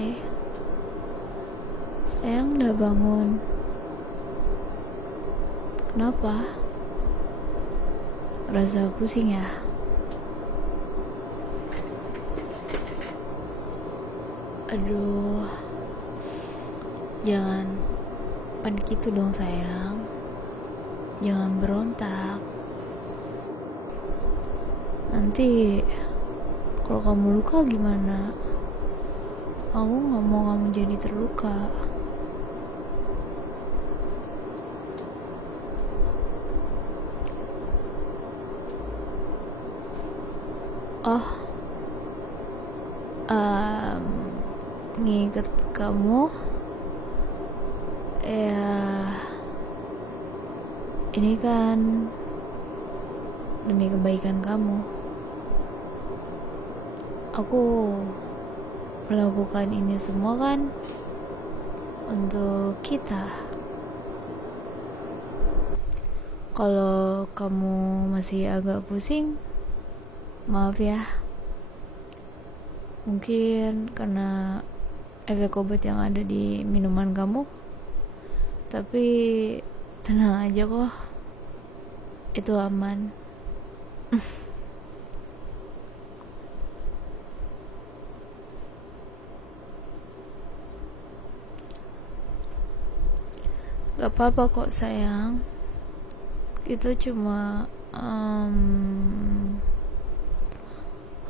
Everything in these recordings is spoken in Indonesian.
Hai, sayang udah bangun. Kenapa? Rasa pusing ya? Aduh, jangan panik gitu dong sayang. Jangan berontak. Nanti kalau kamu luka gimana? Aku gak mau kamu jadi terluka. Oh, nginget kamu ya, ini kan demi kebaikan kamu. Aku melakukan ini semua kan untuk kita. Kalau kamu masih agak pusing, maaf ya. Mungkin karena efek obat yang ada di minuman kamu. Tapi tenang aja kok. Itu aman. Gak apa-apa kok sayang. Kita cuma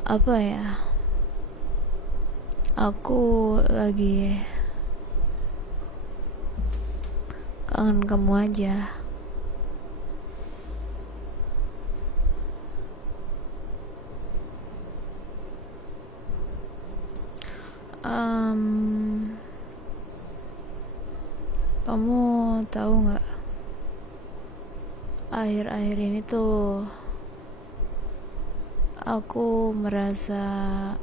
apa ya, aku lagi kangen kamu aja. Kamu tahu nggak, akhir-akhir ini tuh aku merasa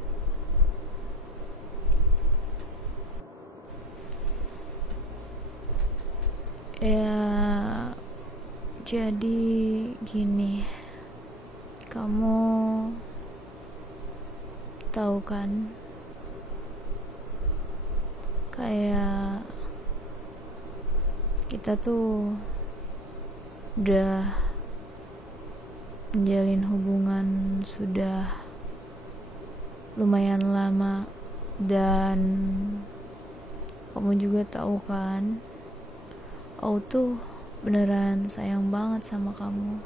ya, jadi gini, kamu tahu kan, kayak kita tuh udah menjalin hubungan sudah lumayan lama, dan kamu juga tahu kan, aku tuh beneran sayang banget sama kamu.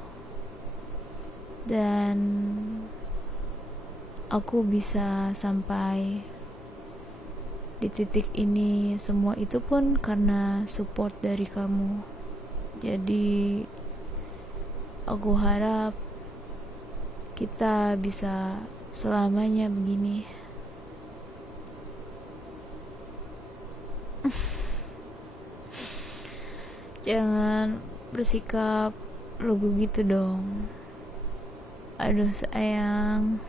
Dan aku bisa sampai di titik ini semua itu pun karena support dari kamu. Jadi aku harap kita bisa selamanya begini. Jangan bersikap lugu gitu dong. Aduh sayang,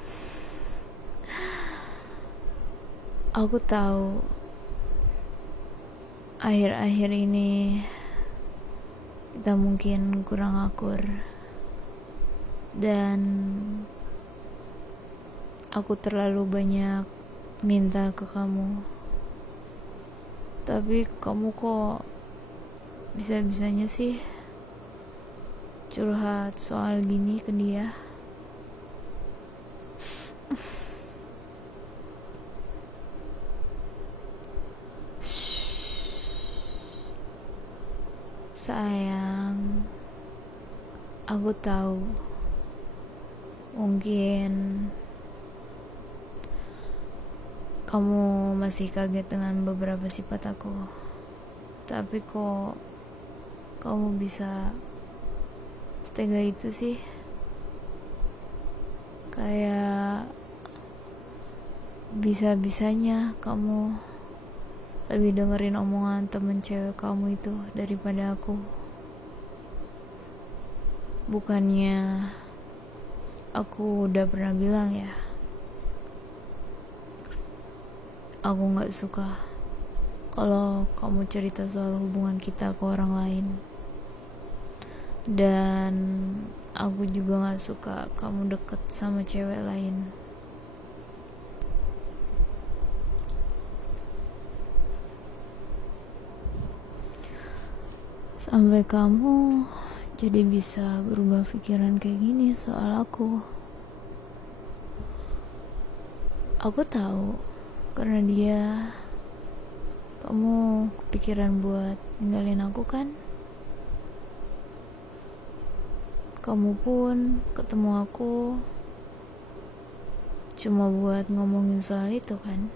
aku tahu akhir-akhir ini kita mungkin kurang akur, dan aku terlalu banyak minta ke kamu. Tapi kamu kok bisa-bisanya sih curhat soal gini ke dia? Sayang, aku tahu mungkin kamu masih kaget dengan beberapa sifat aku. Tapi kok kamu bisa setega itu sih? Kayak bisa-bisanya kamu lebih dengerin omongan temen cewek kamu itu daripada aku. Bukannya aku udah pernah bilang ya, aku gak suka kalau kamu cerita soal hubungan kita ke orang lain. Dan aku juga gak suka kamu deket sama cewek lain. sampai kamu jadi bisa berubah pikiran kayak gini soal aku. Aku tahu karena dia kamu kepikiran buat ninggalin aku kan. Kamu pun ketemu aku cuma buat ngomongin soal itu kan.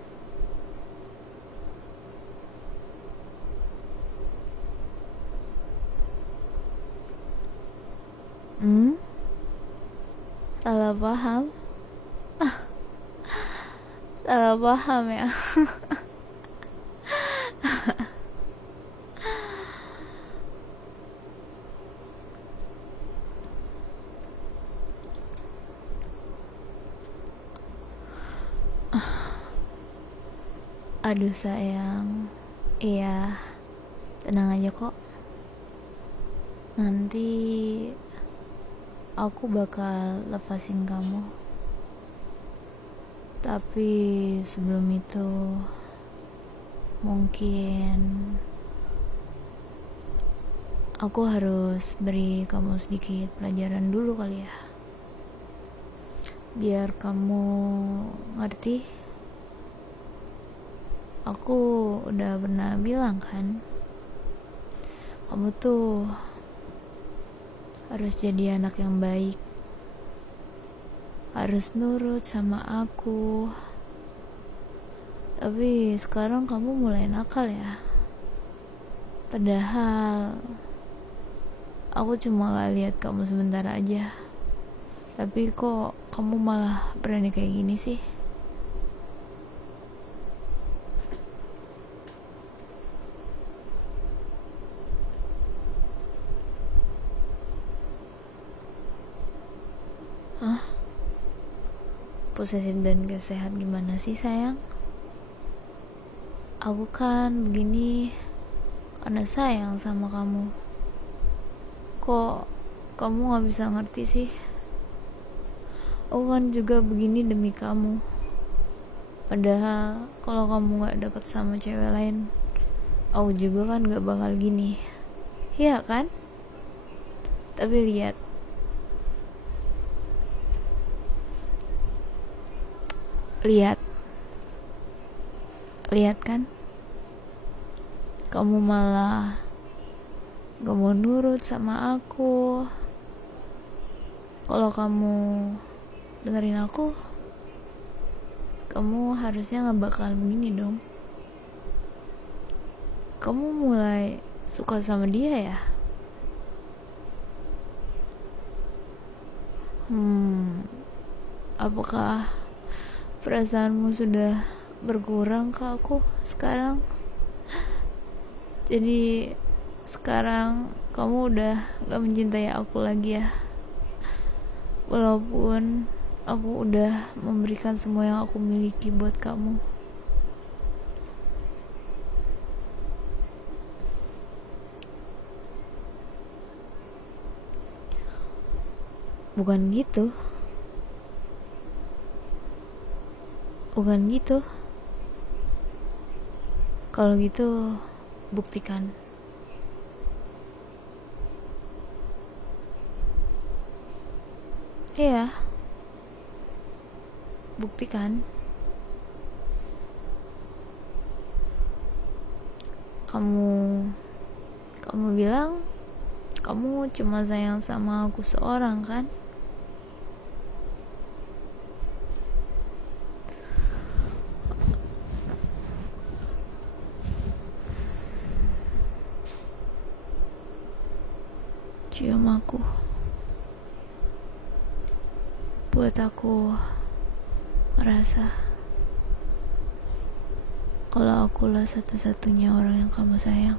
Salah paham? Salah paham ya. Aduh sayang, iya, tenang aja kok. Nanti aku bakal lepasin kamu. Tapi sebelum itu mungkin aku harus beri kamu sedikit pelajaran dulu kali ya, biar kamu ngerti. Aku udah pernah bilang kan, kamu tuh harus jadi anak yang baik, harus nurut sama aku. Tapi sekarang kamu mulai nakal ya. Padahal aku cuma gak lihat kamu sebentar aja, tapi kok kamu malah berani kayak gini sih? Hah? Posesif dan gak sehat gimana sih sayang? Aku kan begini karena sayang sama kamu. Kok kamu gak bisa ngerti sih? Aku kan juga begini demi kamu. Padahal kalau kamu gak deket sama cewek lain, aku juga kan gak bakal gini. Iya kan? Tapi lihat kan, kamu malah gak mau nurut sama aku. Kalau kamu dengerin aku, kamu harusnya gak bakal begini dong. Kamu mulai suka sama dia ya? Apakah perasaanmu sudah berkurang ke aku sekarang? Jadi sekarang kamu udah gak mencintai aku lagi ya? Walaupun aku udah memberikan semua yang aku miliki buat kamu. Bukan gitu. Kalau gitu buktikan. Iya, buktikan. Kamu bilang kamu cuma sayang sama aku seorang kan? Cium aku, buat aku ngerasa kalau akulah satu-satunya orang yang kamu sayang.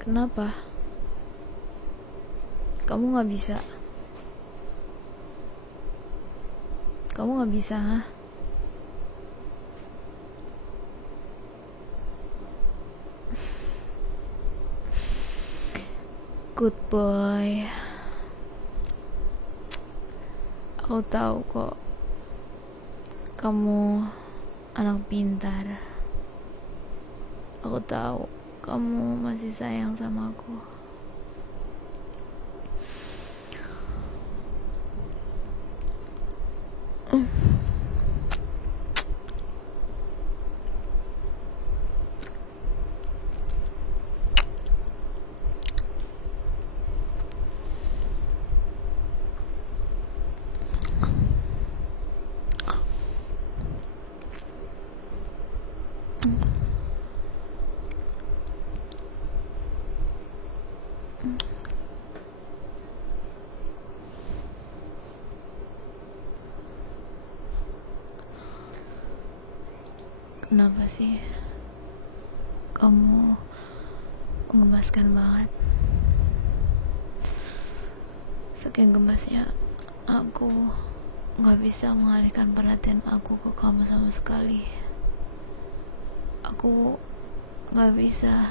Kenapa? Kamu gak bisa? Kamu gak bisa, ha? Good boy. Aku tahu kok kamu anak pintar. Aku tahu kamu masih sayang sama aku. Kenapa sih kamu menggemaskan banget? Saking gemasnya aku gak bisa mengalihkan perhatian aku ke kamu sama sekali. Aku gak bisa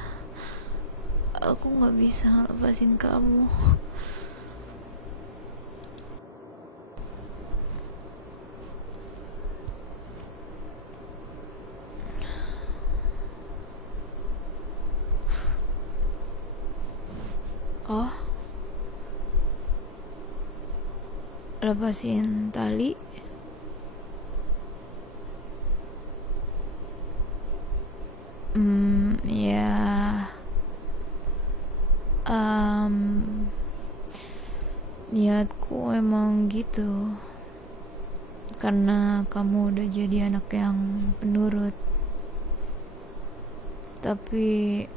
ngelepasin kamu. Oh, lepasin tali? Ya, niatku emang gitu. Karena kamu udah jadi anak yang penurut. Tapi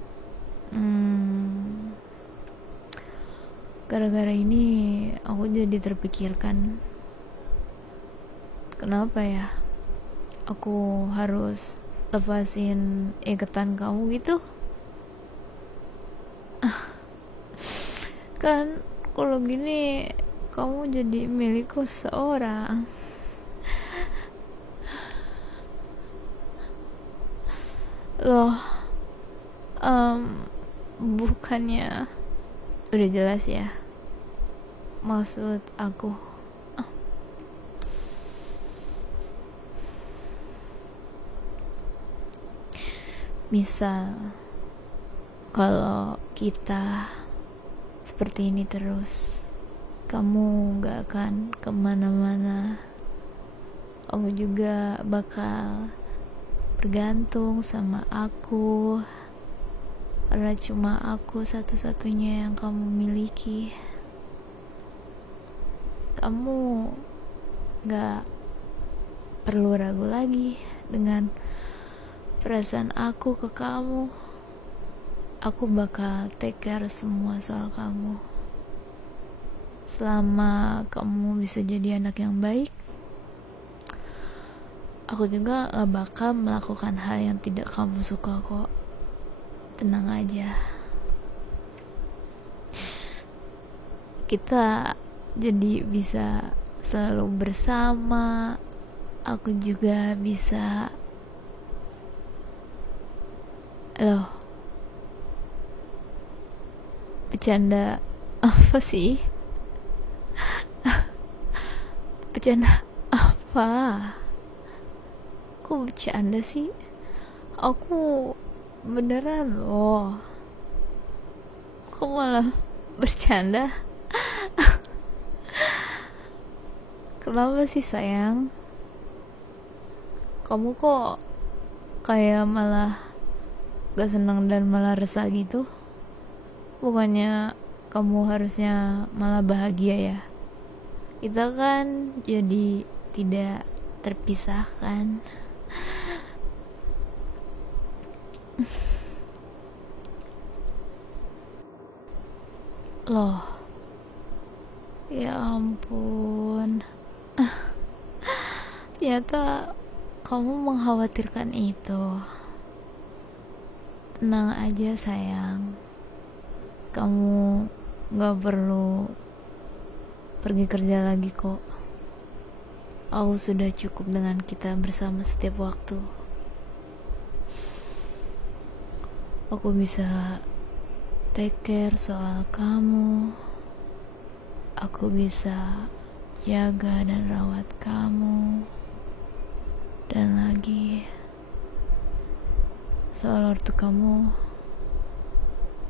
gara-gara ini aku jadi terpikirkan, kenapa ya aku harus lepasin ikatan kamu gitu? Kan kalau gini kamu jadi milikku seorang. Loh, bukannya udah jelas ya maksud aku? Misal kalau kita seperti ini terus, kamu gak akan kemana-mana. Kamu juga bakal bergantung sama aku, karena cuma aku satu-satunya yang kamu miliki. Kamu gak perlu ragu lagi dengan perasaan aku ke kamu. Aku bakal take care semua soal kamu. Selama kamu bisa jadi anak yang baik, aku juga gak bakal melakukan hal yang tidak kamu suka kok. Tenang aja. Kita jadi bisa selalu bersama. Aku juga bisa. Loh, bercanda apa sih? Bercanda apa? Kok bercanda sih? Aku beneran loh. Kok malah bercanda? Kenapa sih sayang? Kamu kok kayak malah gak senang dan malah resah gitu? Bukannya kamu harusnya malah bahagia ya? Kita kan jadi tidak terpisahkan. Loh, ya ampun. Ternyata kamu mengkhawatirkan itu. Tenang aja sayang. Kamu gak perlu pergi kerja lagi kok. Aku sudah cukup dengan kita bersama setiap waktu. Aku bisa take care soal kamu. Aku bisa jaga dan rawat kamu. Dan lagi soal ortu kamu,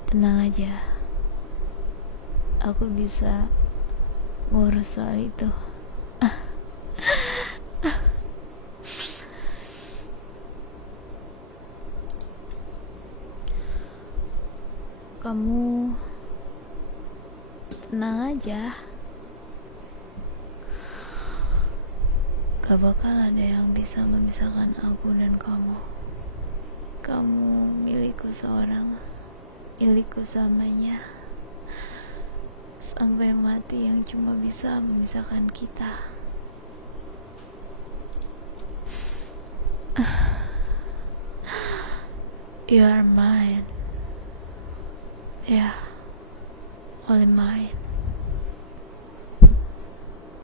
tenang aja, aku bisa ngurus soal itu. Kamu tenang aja, gak bakal ada yang bisa memisahkan aku dan kamu. Kamu milikku seorang, milikku selamanya, sampai mati yang cuma bisa memisahkan kita. You are mine. Yeah, only mine.